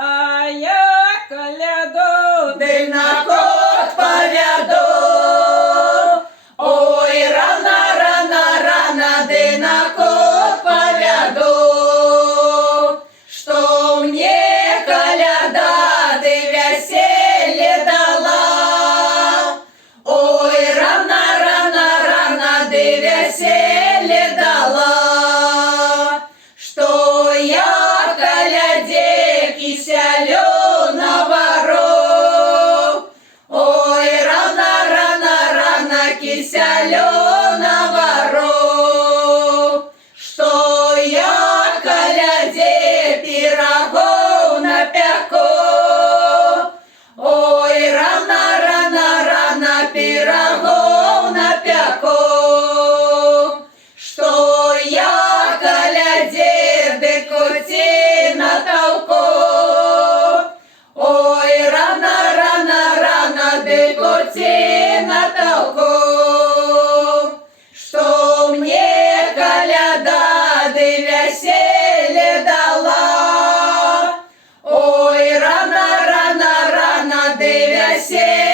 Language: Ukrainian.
А я коляду, День на кот поведу. Ой, рано, рано, рано, день на кот поведу. Что мне коляда, ты веселье дала. Ой, рано, рано, рано, ты веселье дала. Что я коляде киселю навору. Ой, рано, рано, рано, киселю навору. Что я коляде пирогов напеку. Ой, рано, рано, рано, пирогов напеку. Что я коляде декоти натолку. Ой, рано, рано, рано, декоти натолку. Что мне коляда, ты веселье дала. Ой, рано, рано, рано, ты веселье